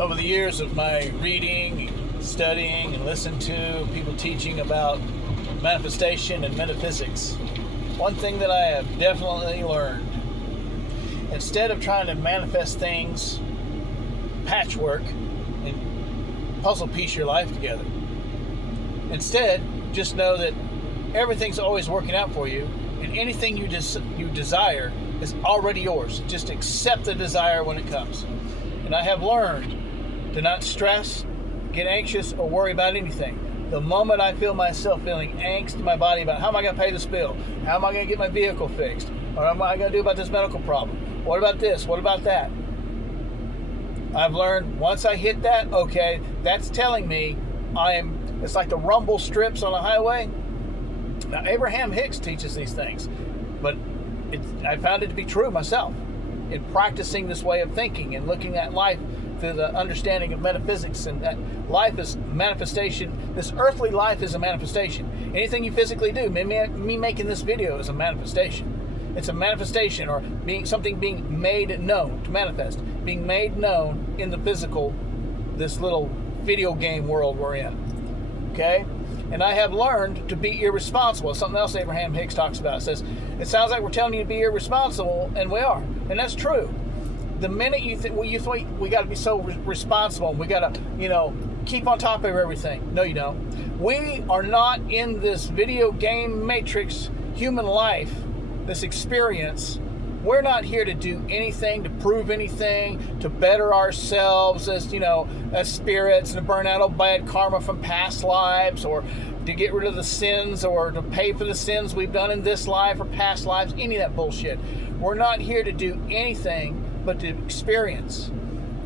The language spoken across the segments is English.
Over the years of my reading, studying, and listening to people teaching about manifestation and metaphysics, one thing that I have definitely learned, instead of trying to manifest things, patchwork, and puzzle piece your life together, instead, just know that everything's always working out for you, and anything you desire is already yours. Just accept the desire when it comes. And I have learned to not stress, get anxious, or worry about anything. The moment I feel myself feeling angst in my body about how am I going to pay this bill, how am I going to get my vehicle fixed, or what am I going to do about this medical problem, what about this, what about that, I've learned once I hit that, okay, that's telling me it's like the rumble strips on a highway. Now, Abraham Hicks teaches these things, but I found it to be true myself in practicing this way of thinking and looking at life through the understanding of metaphysics, and that life is manifestation. This earthly life is a manifestation. Anything you physically do, me making this video is a manifestation. It's a manifestation, or something being made known, to manifest, being made known in the physical, this little video game world we're in. Okay? And I have learned to be irresponsible. Something else Abraham Hicks talks about. It says, it sounds like we're telling you to be irresponsible, and we are. And that's true. The minute you think, we got to be so responsible, and we got to, keep on top of everything. No, you don't. We are not in this video game matrix human life, this experience. We're not here to do anything, to prove anything, to better ourselves as spirits, and to burn out all bad karma from past lives, or to get rid of the sins, or to pay for the sins we've done in this life or past lives, any of that bullshit. We're not here to do anything but to experience.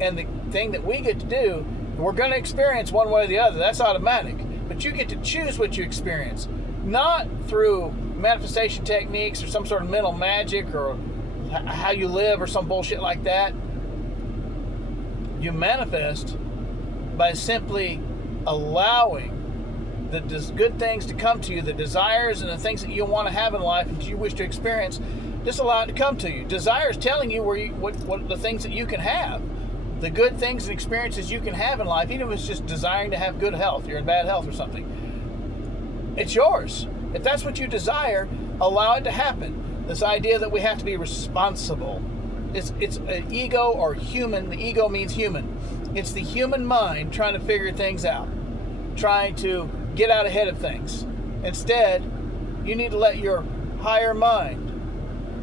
And the thing that we get to do, we're going to experience one way or the other. That's automatic. But you get to choose what you experience. Not through manifestation techniques or some sort of mental magic or how you live or some bullshit like that. You manifest by simply allowing the good things to come to you, the desires and the things that you want to have in life and you wish to experience. Just allow it to come to you. Desire is telling you what the things that you can have, the good things and experiences you can have in life, even if it's just desiring to have good health. You're in bad health or something. It's yours. If that's what you desire, allow it to happen. This idea that we have to be responsible. It's an ego or human. The ego means human. It's the human mind trying to figure things out, trying to get out ahead of things. Instead, you need to let your higher mind,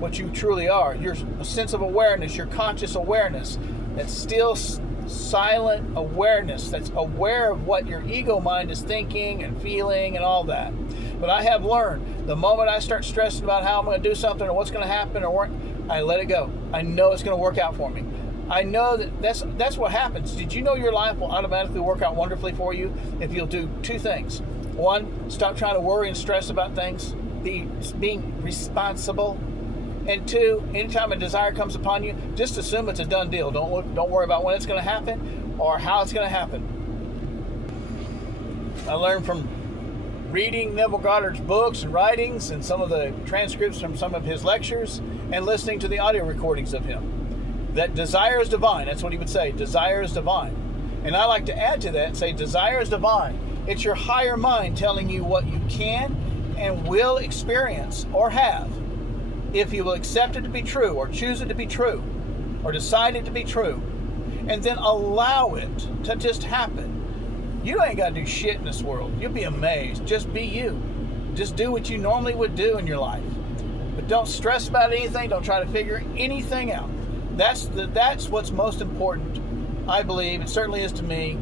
what you truly are, your sense of awareness, your conscious awareness, that still silent awareness that's aware of what your ego mind is thinking and feeling and all that. But I have learned the moment I start stressing about how I'm going to do something or what's going to happen or what, I let it go. I know it's going to work out for me. I know that's what happens. Did you know your life will automatically work out wonderfully for you if you'll do two things? One, stop trying to worry and stress about things, being responsible. And two, anytime a desire comes upon you, just assume it's a done deal. Don't worry about when it's going to happen or how it's going to happen. I learned from reading Neville Goddard's books and writings and some of the transcripts from some of his lectures and listening to the audio recordings of him that desire is divine. That's what he would say. Desire is divine. And I like to add to that and say desire is divine. It's your higher mind telling you what you can and will experience or have. If you will accept it to be true, or choose it to be true, or decide it to be true, and then allow it to just happen. You ain't got to do shit in this world. You'll be amazed. Just be you. Just do what you normally would do in your life. But don't stress about anything. Don't try to figure anything out. That's what's most important, I believe. It certainly is to me.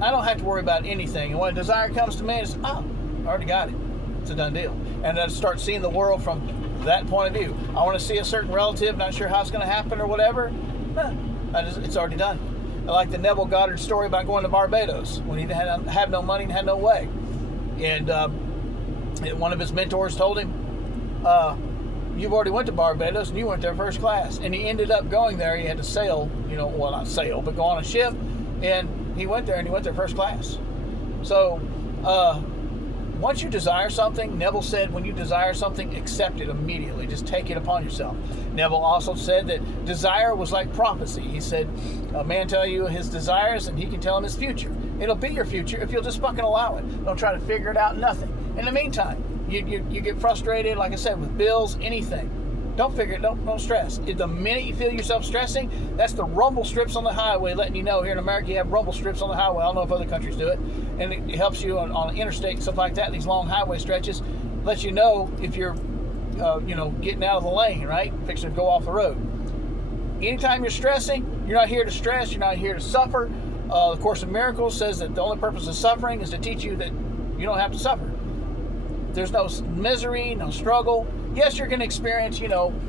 I don't have to worry about anything. And when a desire comes to me, it's, I already got it. It's a done deal. And I start seeing the world from that point of view. I want to see a certain relative, not sure how it's going to happen or whatever. It's already done. I like the Neville Goddard story about going to Barbados when he had no money and had no way. And one of his mentors told him, you've already went to Barbados and you went there first class. And he ended up going there. He had to sail, not sail, but go on a ship. And he went there first class. So once you desire something, Neville said, when you desire something, accept it immediately. Just take it upon yourself. Neville also said that desire was like prophecy. He said, a man tell you his desires and he can tell him his future. It'll be your future if you'll just fucking allow it. Don't try to figure it out, nothing. In the meantime, you get frustrated, like I said, with bills, anything. Don't figure it, don't stress. The minute you feel yourself stressing, that's the rumble strips on the highway letting you know. Here in America, you have rumble strips on the highway. I don't know if other countries do it. And it helps you on the interstate and stuff like that, these long highway stretches, lets you know if you're, getting out of the lane, right? Fixing to go off the road. Anytime you're stressing, you're not here to stress, you're not here to suffer. The Course in Miracles says that the only purpose of suffering is to teach you that you don't have to suffer. There's no misery, no struggle. Yes, you're going to experience,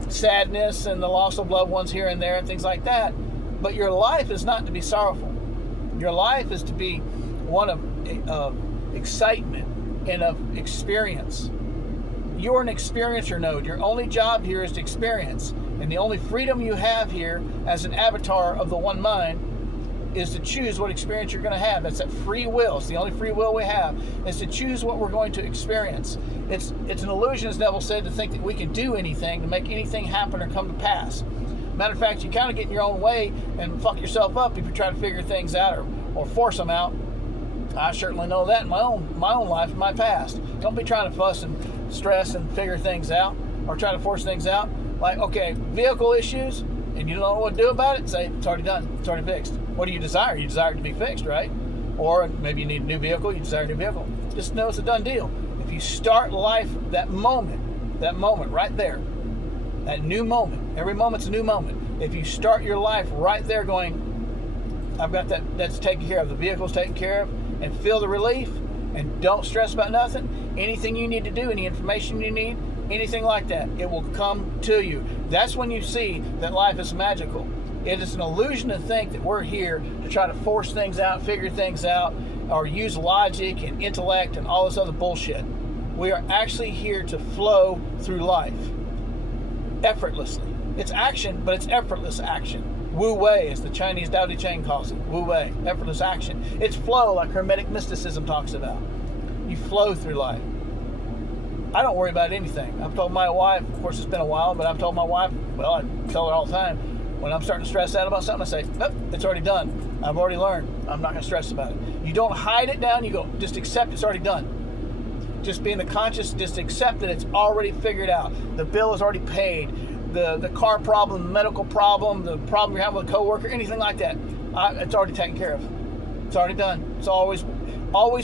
sadness and the loss of loved ones here and there and things like that. But your life is not to be sorrowful. Your life is to be one of excitement and of experience. You're an experiencer node. Your only job here is to experience. And the only freedom you have here as an avatar of the one mind is to choose what experience you're going to have. That's that free will. It's the only free will we have, is to choose what we're going to experience. It's an illusion, as Neville said, to think that we can do anything to make anything happen or come to pass. Matter of fact, you kind of get in your own way and fuck yourself up if you try to figure things out or force them out. I certainly know that in my own life, in my past. Don't be trying to fuss and stress and figure things out or try to force things out. Like, okay, vehicle issues, and you don't know what to do about it, say, it's already done, it's already fixed. What do you desire? You desire it to be fixed, right? Or maybe you need a new vehicle, you desire a new vehicle. Just know it's a done deal. If you start life that moment right there, that new moment, every moment's a new moment. If you start your life right there going, I've got that's taken care of, the vehicle's taken care of, and feel the relief, and don't stress about nothing, anything you need to do, any information you need, anything like that, it will come to you. That's when you see that life is magical. It is an illusion to think that we're here to try to force things out, figure things out, or use logic and intellect and all this other bullshit. We are actually here to flow through life effortlessly. It's action, but it's effortless action. Wu Wei, as the Chinese Tao Te Ching calls it. Wu Wei, effortless action. It's flow, like Hermetic mysticism talks about. You flow through life. I don't worry about anything. I've told my wife, of course it's been a while, but I've told my wife, well, I tell her all the time, when I'm starting to stress out about something, I say, oh, it's already done. I've already learned. I'm not going to stress about it. You don't hide it down. You go, just accept it's already done. Just being the conscious, just accept that it's already figured out. The bill is already paid. The car problem, the medical problem, the problem you're having with a coworker, anything like that, it's already taken care of. It's already done. It's always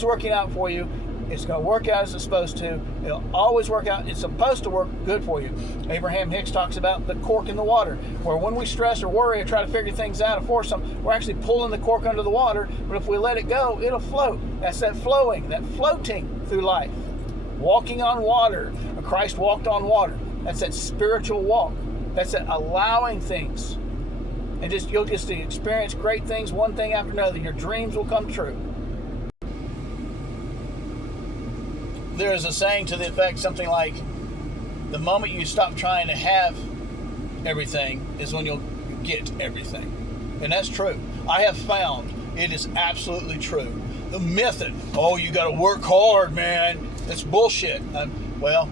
working out for you. It's going to work out as it's supposed to. It'll always work out. It's supposed to work good for you. Abraham Hicks talks about the cork in the water, where when we stress or worry or try to figure things out or force them, we're actually pulling the cork under the water, but if we let it go, it'll float. That's that flowing, that floating through life. Walking on water. Christ walked on water. That's that spiritual walk. That's that allowing things. And you'll just experience great things, one thing after another. Your dreams will come true. There is a saying to the effect something like, the moment you stop trying to have everything is when you'll get everything. And that's true. I have found it is absolutely true. The myth that, you got to work hard, man, it's bullshit. Well,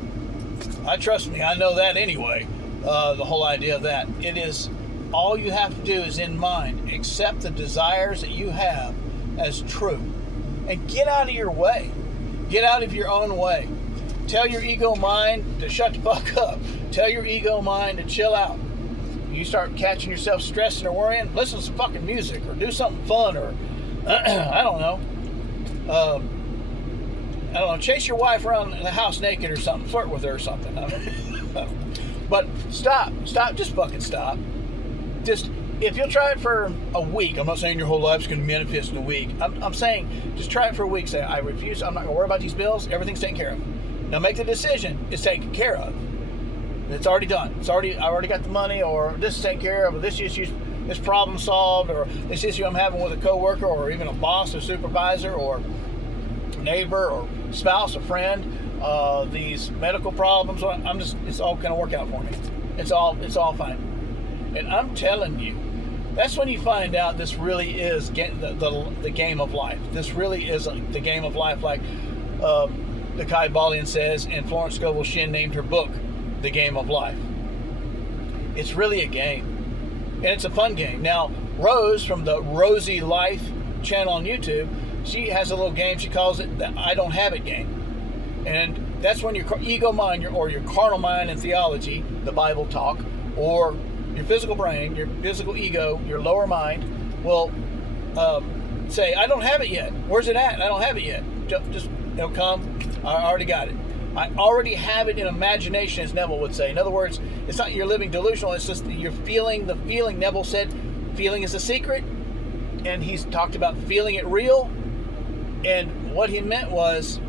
trust me, I know that anyway. The whole idea of that. It is, all you have to do is in mind, accept the desires that you have as true. And get out of your way. Get out of your own way. Tell your ego mind to shut the fuck up. Tell your ego mind to chill out. You start catching yourself stressing or worrying, listen to some fucking music or do something fun or, I don't know, chase your wife around the house naked or something, flirt with her or something. But stop, just fucking stop. Just, if you'll try it for a week, I'm not saying your whole life's going to manifest in a week. I'm saying just try it for a week. Say, I refuse, I'm not going to worry about these bills. Everything's taken care of. Now make the decision. It's taken care of. It's already done. I already got the money, or this is taken care of, or this issue, this problem solved, or this issue I'm having with a coworker, or even a boss or supervisor, or neighbor, or spouse, or friend. These medical problems, it's all going to work out for me. It's all fine. And I'm telling you, that's when you find out this really is the game of life. This really is the game of life. Like the Kybalion says, and Florence Scovel Shinn named her book The Game of Life. It's really a game. And it's a fun game. Now, Rose from the Rosie Life channel on YouTube, she has a little game. She calls it the I Don't Have It game. And that's when your ego mind or your carnal mind in theology, the Bible talk, or your physical brain, your physical ego, your lower mind will say, I don't have it yet. Where's it at? I don't have it yet. Just it'll come. I already got it. I already have it in imagination, as Neville would say. In other words, it's not you're living delusional. It's just you're feeling the feeling. Neville said, feeling is a secret. And he's talked about feeling it real. And what he meant was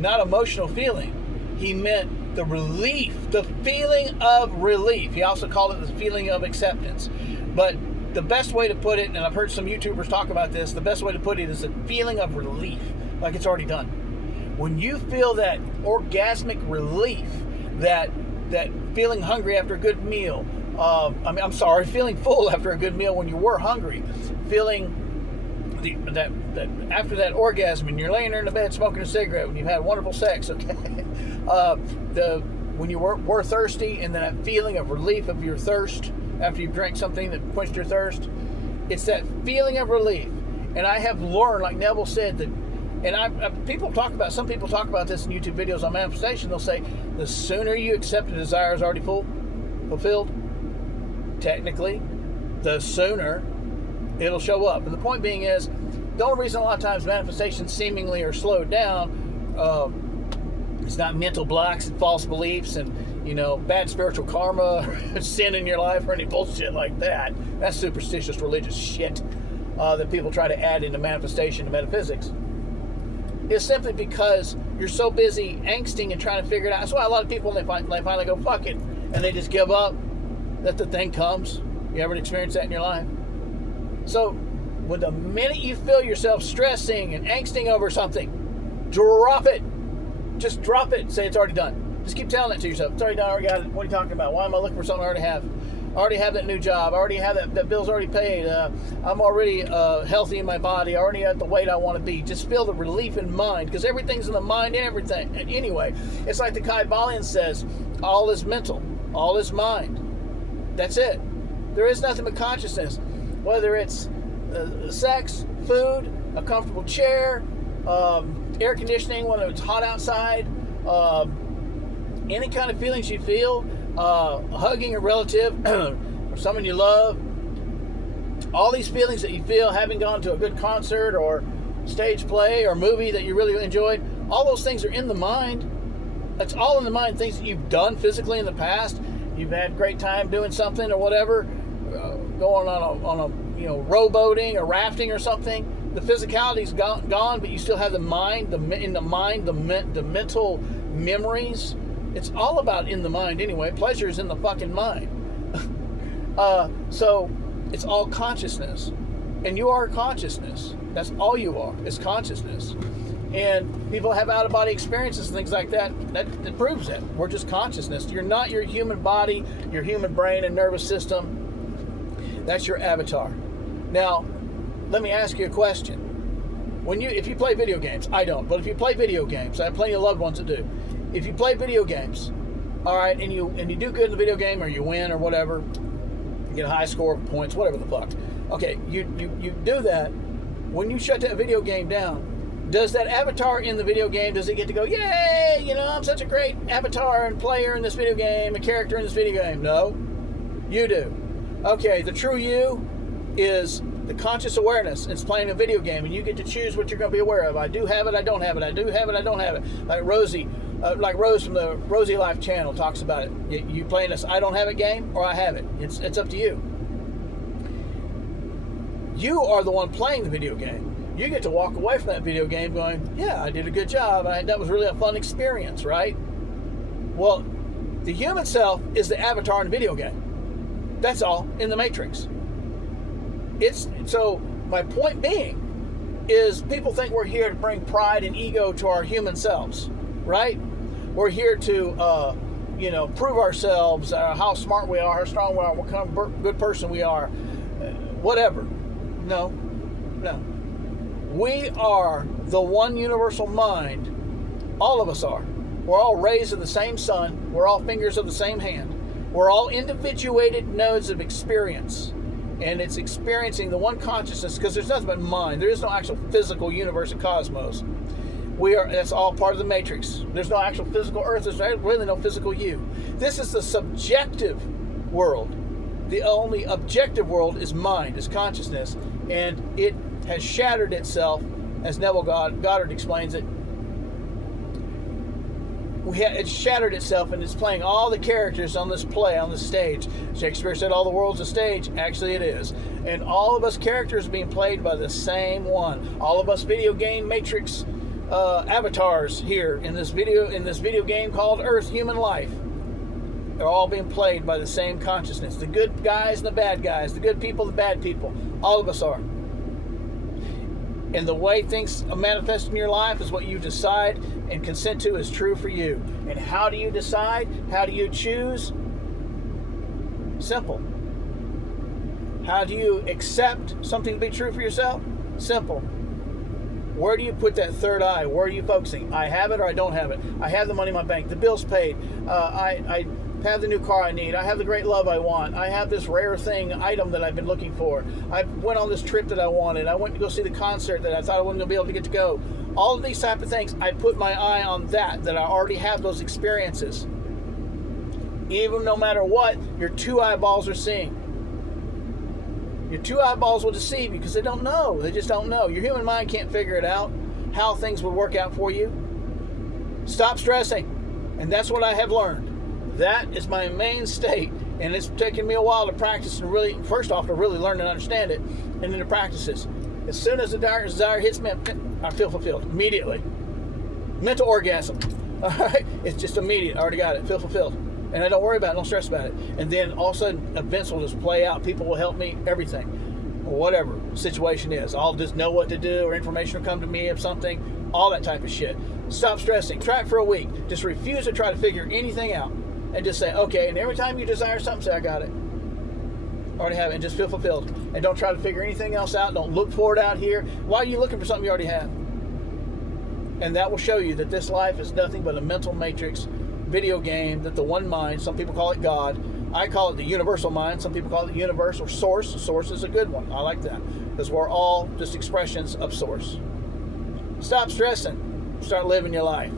not emotional feeling. He meant the relief, the feeling of relief. He also called it the feeling of acceptance. But the best way to put it, and I've heard some YouTubers talk about this, the best way to put it is the feeling of relief, like it's already done. When you feel that orgasmic relief, that feeling hungry after a good meal, feeling full after a good meal when you were hungry, feeling that after that orgasm and you're laying there in the bed smoking a cigarette when you've had wonderful sex, okay, when you were thirsty, and then that feeling of relief of your thirst after you've drank something that quenched your thirst, it's that feeling of relief. And I have learned, like Neville said, that. And some people talk about this in YouTube videos on manifestation. They'll say, the sooner you accept a desire is already fulfilled, technically, the sooner it'll show up. And the point being is, the only reason a lot of times manifestations seemingly are slowed down, it's not mental blocks and false beliefs and, bad spiritual karma, sin in your life, or any bullshit like that. That's superstitious religious shit that people try to add into manifestation and metaphysics. It's simply because you're so busy angsting and trying to figure it out. That's why a lot of people, they finally go, fuck it, and they just give up, that the thing comes. You ever experienced that in your life? So, when the minute you feel yourself stressing and angsting over something, drop it. Just drop it. Say it's already done. Just keep telling it to yourself. It's already done. I already got it. What are you talking about? Why am I looking for something I already have? I already have that new job. I already have that bill's already paid. I'm already healthy in my body. I already at the weight I want to be. Just feel the relief in mind, because everything's in the mind and everything. And anyway, it's like the Kybalion says, all is mental, all is mind. That's it. There is nothing but consciousness. Whether it's sex, food, a comfortable chair, air conditioning, whether it's hot outside, any kind of feelings you feel, hugging a relative or someone you love, all these feelings that you feel, having gone to a good concert or stage play or movie that you really enjoyed, all those things are in the mind. That's all in the mind. Things that you've done physically in the past. You've had a great time doing something or whatever, going on a rowboating or rafting or something. The physicality's gone, but you still have the mind, the mental memories. It's all about in the mind anyway. Pleasure is in the fucking mind. So it's all consciousness. And you are consciousness. That's all you are, is consciousness. And people have out-of-body experiences and things like that. That proves it. We're just consciousness. You're not your human body, your human brain and nervous system. That's your avatar. Now, let me ask you a question. If you play video games, I don't, but if you play video games, I have plenty of loved ones that do. If you play video games, all right, and you do good in the video game, or you win or whatever, you get a high score of points, whatever the fuck. Okay, you do that. When you shut that video game down, does that avatar in the video game, does it get to go, yay, I'm such a great avatar and player in this video game, a character in this video game? No, you do. Okay, the true you is the conscious awareness. It's playing a video game, and you get to choose what you're going to be aware of. I do have it, I don't have it. I do have it, I don't have it. Like Rose from the Rosie Life channel talks about it. You playing this I don't have it game, or I have it. It's up to you. You are the one playing the video game. You get to walk away from that video game going, yeah, I did a good job. That was really a fun experience, right? Well, the human self is the avatar in the video game. That's all, in the Matrix. So my point being is, people think we're here to bring pride and ego to our human selves, right? We're here to, prove ourselves, how smart we are, how strong we are, what kind of good person we are, whatever. No. We are the one universal mind All of us are. We're all rays of the same sun. We're all fingers of the same hand. We're all individuated nodes of experience. And it's experiencing the one consciousness, because there's nothing but mind. There is no actual physical universe and cosmos. That's all part of the matrix. There's no actual physical earth. There's really no physical you. This is the subjective world. The only objective world is mind, is consciousness. And it has shattered itself, as Neville Goddard explains it. It's shattered itself, and it's playing all the characters on this play, on this stage. Shakespeare said all the world's a stage. Actually, it is. And all of us characters are being played by the same one. All of us video game matrix avatars here in this video game called Earth Human Life. They're all being played by the same consciousness. The good guys and the bad guys. The good people, the bad people. All of us are. And the way things manifest in your life is what you decide and consent to is true for you. And how do you decide? How do you choose? Simple. How do you accept something to be true for yourself? Simple. Where do you put that third eye? Where are you focusing? I have it or I don't have it. I have the money in my bank. The bill's paid. I have the new car I need. I have the great love I want. I have this rare item that I've been looking for. I went on this trip that I wanted. I went to go see the concert that I thought I wasn't going to be able to get to go. All of these type of things, I put my eye on that I already have those experiences. Even no matter what, your two eyeballs are seeing. Your two eyeballs will deceive you because they don't know. They just don't know. Your human mind can't figure it out, how things would work out for you. Stop stressing. And that's what I have learned. That is my main state, and it's taken me a while to practice and really, first off, to really learn and understand it, and then to practice this. As soon as the desire hits me, I feel fulfilled immediately. Mental orgasm. All right, it's just immediate. I already got it. Feel fulfilled, and I don't worry about it. Don't stress about it. And then all of a sudden, events will just play out. People will help me. Everything, whatever the situation is, I'll just know what to do, or information will come to me of something. All that type of shit. Stop stressing. Try it for a week. Just refuse to try to figure anything out. And just say, okay, and every time you desire something, say, I got it. Already have it, and just feel fulfilled. And don't try to figure anything else out. Don't look for it out here. Why are you looking for something you already have? And that will show you that this life is nothing but a mental matrix video game, that the one mind, some people call it God. I call it the universal mind. Some people call it the universe or source. Source is a good one. I like that. Because we're all just expressions of source. Stop stressing. Start living your life.